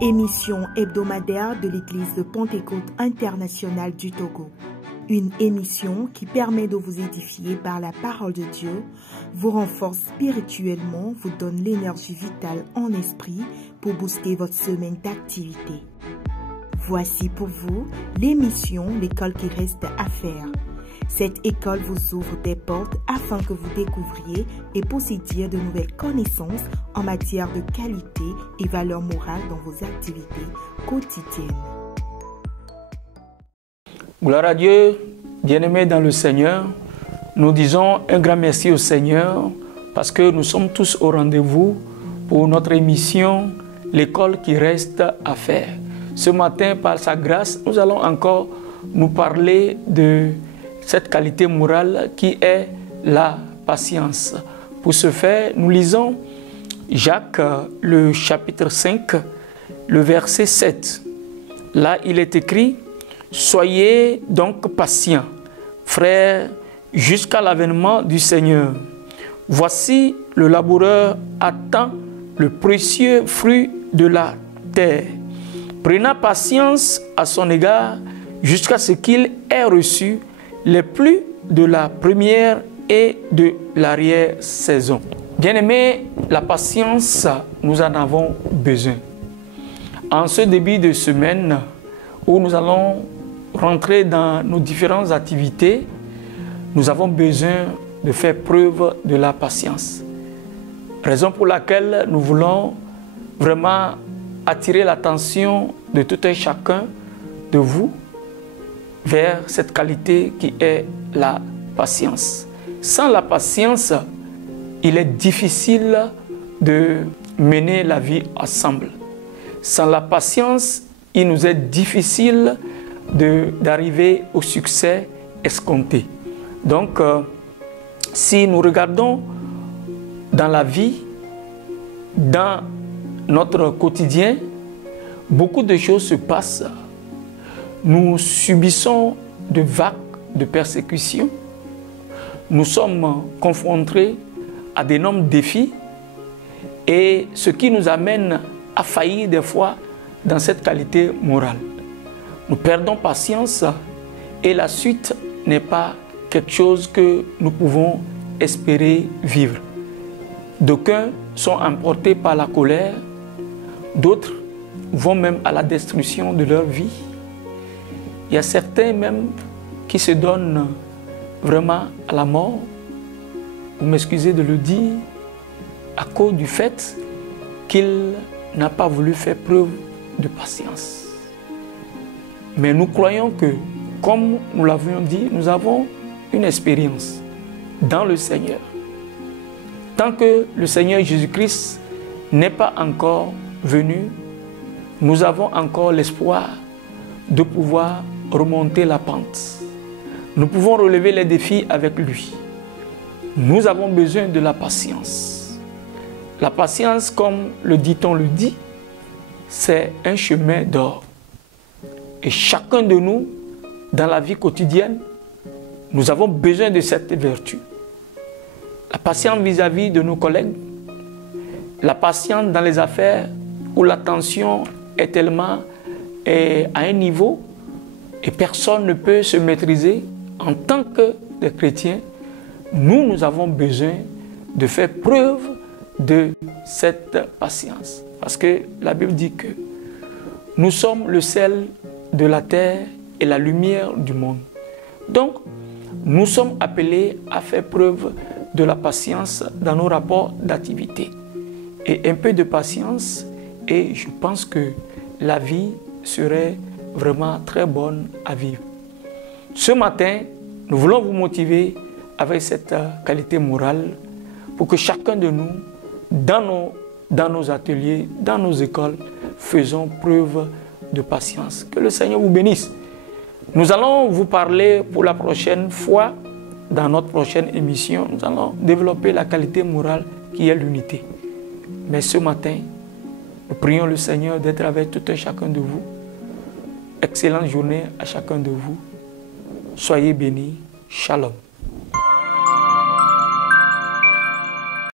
Émission hebdomadaire de l'Église de Pentecôte internationale du Togo. Une émission qui permet de vous édifier par la parole de Dieu, vous renforce spirituellement, vous donne l'énergie vitale en esprit pour booster votre semaine d'activité. Voici pour vous l'émission L'école qui reste à faire. Cette école vous ouvre des portes afin que vous découvriez et possédiez de nouvelles connaissances en matière de qualité et valeur morale dans vos activités quotidiennes. Gloire à Dieu, bien-aimés dans le Seigneur, nous disons un grand merci au Seigneur parce que nous sommes tous au rendez-vous pour notre émission L'école qui reste à faire. Ce matin, par sa grâce, nous allons encore nous parler de cette qualité morale qui est la patience. Pour ce faire, nous lisons Jacques, le chapitre 5, le verset 7. Là, il est écrit « Soyez donc patients, frères, jusqu'à l'avènement du Seigneur. Voici, le laboureur attend le précieux fruit de la terre, prenant patience à son égard jusqu'à ce qu'il ait reçu les pluies de la première et de l'arrière-saison. » Bien-aimés, la patience, nous en avons besoin. En ce début de semaine où nous allons rentrer dans nos différentes activités, nous avons besoin de faire preuve de la patience. Raison pour laquelle nous voulons vraiment attirer l'attention de tout un chacun de vous vers cette qualité qui est la patience. Sans la patience, il est difficile de mener la vie ensemble. Sans la patience, il nous est difficile d'arriver au succès escompté. Donc, si nous regardons dans la vie, dans notre quotidien, beaucoup de choses se passent. Nous subissons de vagues de persécutions. Nous sommes confrontés à d'énormes défis et ce qui nous amène à faillir des fois dans cette qualité morale. Nous perdons patience et la suite n'est pas quelque chose que nous pouvons espérer vivre. D'aucuns sont emportés par la colère, d'autres vont même à la destruction de leur vie. Il y a certains même qui se donnent vraiment à la mort, vous m'excusez de le dire, à cause du fait qu'il n'a pas voulu faire preuve de patience. Mais nous croyons que, comme nous l'avions dit, nous avons une expérience dans le Seigneur. Tant que le Seigneur Jésus-Christ n'est pas encore venu, nous avons encore l'espoir de pouvoir remonter la pente. Nous pouvons relever les défis avec lui. Nous avons besoin de la patience. La patience, comme le dit-on le dit, c'est un chemin d'or. Et chacun de nous, dans la vie quotidienne, nous avons besoin de cette vertu. La patience vis-à-vis de nos collègues, la patience dans les affaires où la tension est tellement à un niveau et personne ne peut se maîtriser. En tant que des chrétiens, nous avons besoin de faire preuve de cette patience. Parce que la Bible dit que nous sommes le sel de la terre et la lumière du monde. Donc, nous sommes appelés à faire preuve de la patience dans nos rapports d'activité. Et un peu de patience, et je pense que la vie serait vraiment très bonne à vivre. Ce matin, nous voulons vous motiver avec cette qualité morale pour que chacun de nous, dans nos ateliers, dans nos écoles, faisons preuve de patience. Que le Seigneur vous bénisse. Nous allons vous parler pour la prochaine fois, dans notre prochaine émission, nous allons développer la qualité morale qui est l'unité. Mais ce matin, nous prions le Seigneur d'être avec tout un chacun de vous. Excellente journée à chacun de vous. Soyez bénis. Shalom.